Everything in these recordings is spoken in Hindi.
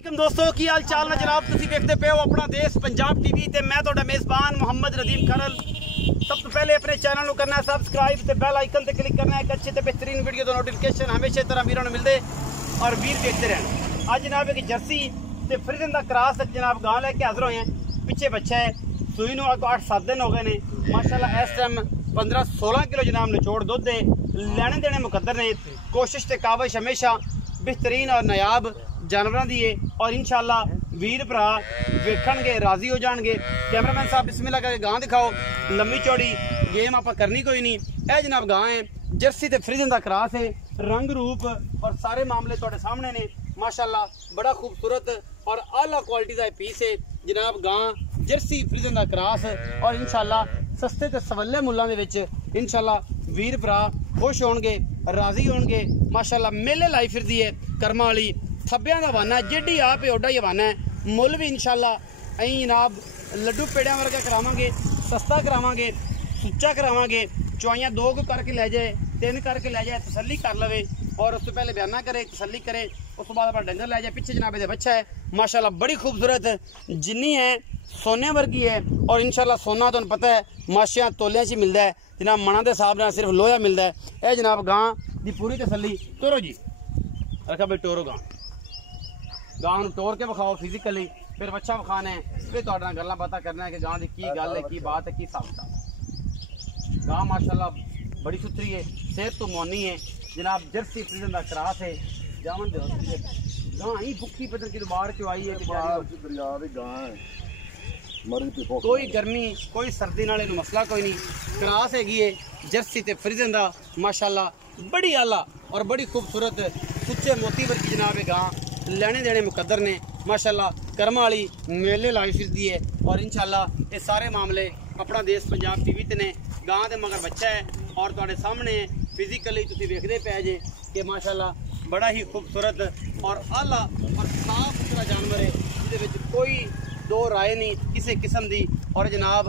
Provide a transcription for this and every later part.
दोस्तों की हाल चाल ने जनाब तुम देखते पे हो अपना देश पंजाब टीवी ते मैं ਤੁਹਾਡਾ मेज़बान मोहम्मद नदीम खरल। सब तो पहले अपने चैनल को करना है सबसक्राइब ते बेल आइकन ते क्लिक करना है एक अच्छे ते बेहतरीन वीडियो का नोटिफिकेशन हमेशा तरह वीरों को मिलते और वीर देखते रहना। आज जनाब एक जर्सी ते फ्रीजन का क्रॉस जनाब गांव लेके हाजिर हुए हैं। पिछे बच्चा है सूई नूं 8-7 दिन हो गए ने माशाल्लाह। इस टाइम 15-16 किलो जनाब निचोड़ दुध है लेने देने मुकद्दर ने। कोशिश ते काविश हमेशा बेहतरीन और नायाब जानवरों की है और इंशाल्लाह वीर भरा वेखणगे राजी हो जाएंगे। कैमरामैन साहब बिस्मिल्लाह करके गां दिखाओ। लंबी चौड़ी गेम आप करनी कोई नहीं। यह जनाब गां है जर्सी ते फ्रीजन का क्रॉस है। रंग रूप और सारे मामले तुहाडे सामने ने माशाल्लाह। बड़ा खूबसूरत और आला क्वालिटी का पीस है जनाब। गां जर्सी फ्रीजन का क्रॉस और इंशाल्लाह सस्ते ते सवले मुल्लां दे विच इंशाल्लाह वीर भरा खुश होणगे राजी होणगे माशाल्लाह। मेले लाई फिरदी है कर्मा वाली थब्बियां दा वाना जिड्डी आप ओडा ही वाना है। मुल भी इंशाल्लाह अं जनाब लड्डू पेड़ियां वर्गा करावांगे सस्ता करावांगे सुच्चा करावांगे। चुआइयां 2 को करके लै जाए 3 करके लै जाए तसल्ली कर लवे और उस तो पहले बयाना करे तसल्ली करे उस तो बाद अपना डंगर लै जाए। पिछे जनाब ये बच्चा है माशाल्लाह बड़ी खूबसूरत जिन्नी है सोने वर्गी है और इंशाल्लाह सोना तुहानूं पता है माशियां तोलियां च मिलता है जनाब। मना के हिसाब नाल सिर्फ लोहा मिलता है। यह जनाब गां की पूरी तसल्ली तोरो जी रखा भाई टोरो गां तोड़ के विखाओ फिजिकली फिर बच्चा विखाना है फिर तुहाडे नाल गल्लां बातां करना है कि गां दी की गल है की बात है की हिसाब किताब। गां माशाल्लाह बड़ी सुथरी है सेहत तो मोनी है जनाब। जर्सी फ्रीजन का क्रॉस है जावन दो गां ही भुखी पता कि बाहर क्यों आई है दरिया दी गां है। कोई गर्मी कोई सर्दी नाल इहनूं मसला कोई नहीं। क्रॉस हैगी है जर्सी ते फ्रीजन का माशाल्लाह बड़ी आला और बड़ी खूबसूरत सुच्चे मोती वर्गी जनाब है गां। लेने देने मुकद्दर ने माशाल्लाह। कर्मा वाली मेले लाई फिरदी है और इंशाल्लाह ये सारे मामले अपना देश पंजाब टीवी ते ने। गां दे मगर बच्चा है और तुहाडे सामने फिजिकली तुसीं वेखदे पै जे कि माशाल्लाह बड़ा ही खूबसूरत और आला और साफ सुथरा जानवर है जिहदे विच कोई दो राय नहीं किसी किस्म की। और जनाब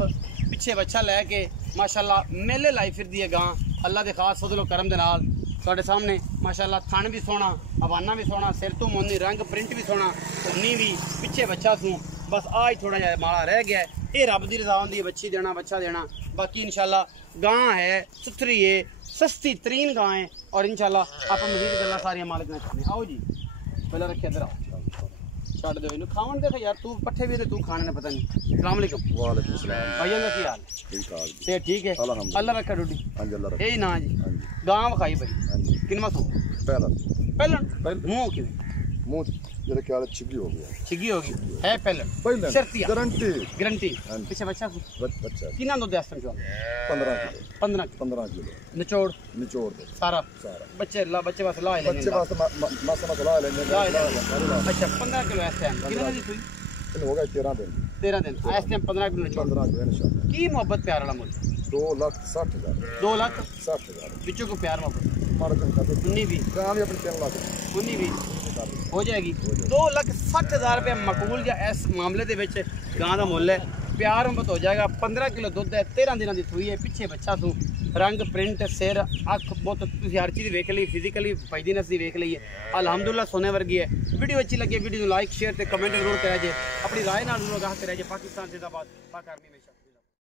पिछे बच्चा लैके माशाल्लाह मेले लाई फिरदी है गां अल्लाह के खास फजलो करम दे नाल। तुहाडे सामने माशाल्लाह थन भी सोहना हवाना भी सोहना सिर तो मोनी रंग प्रिंट भी सोहना उन्नी भी पिछे बच्चा सूं बस आज थोड़ा जिहा माड़ा रह गया है। ये रब की रजा होंदी है बच्ची देना बच्चा देना। बाकी इंशाल्लाह गां है सुथरी है सस्ती तरीन गां है और इंशाल्लाह आप मजीद गल्लां सारियां मालिक ने करने। आओ जी पहले रखे इधर आओ छड़ दो इन्हू खावन देख यार तू पट्ठे भी तू खाने ने पता नहीं। अस्सलाम वालेकुम। वालेकुम सलाम भाईया का की हाल ठीक हाल से ठीक है अल्लाह रखा डूडी हां जी अल्लाह रखा यही ना जी गां खाई भाई हां जी किनवा सो पहला मुंह की मुंह जरा क्या छिगी हो गई है पहले शर्तिया गारंटी पीछे बच्चा कितना दूध है 15 किलो निचोड़ सारा बच्चे वास्ते ला लेंगे बच्चे वास्ते मासा ला लेंगे। अच्छा 15 किलो ऐसे हैं कितना दी सुई हो गया 13 दिन इस टाइम 15 किलो निचोड़ इंशाल्लाह। की मोहब्बत प्यार वाला मुल्क 2,60,000 बिचों को प्यार मोहब्बत उन्नी भी अपने 3 लाख उन्नी भी हो जाएगी। 2,60,000 रुपये मकबूल या इस मामले के गां का मुल है। प्यार मोहब्बत हो जाएगा। 15 किलो दुध है 13 दिनों की सूई है पिछे बच्चा तू रंग प्रिंट सिर अख बहुत हर चीज़ वेख ली फिजिकली फायदेनस की वेख ली है अलहमदुल्ला सोने वर्गी है। वीडियो अच्छी लगी वीडियो लाइक शेयर कमेंट जरूर करा जे अपनी राय नाल जरूर आगाह करा जे। पाकिस्तान जिंदाबाद पाक आर्मी में।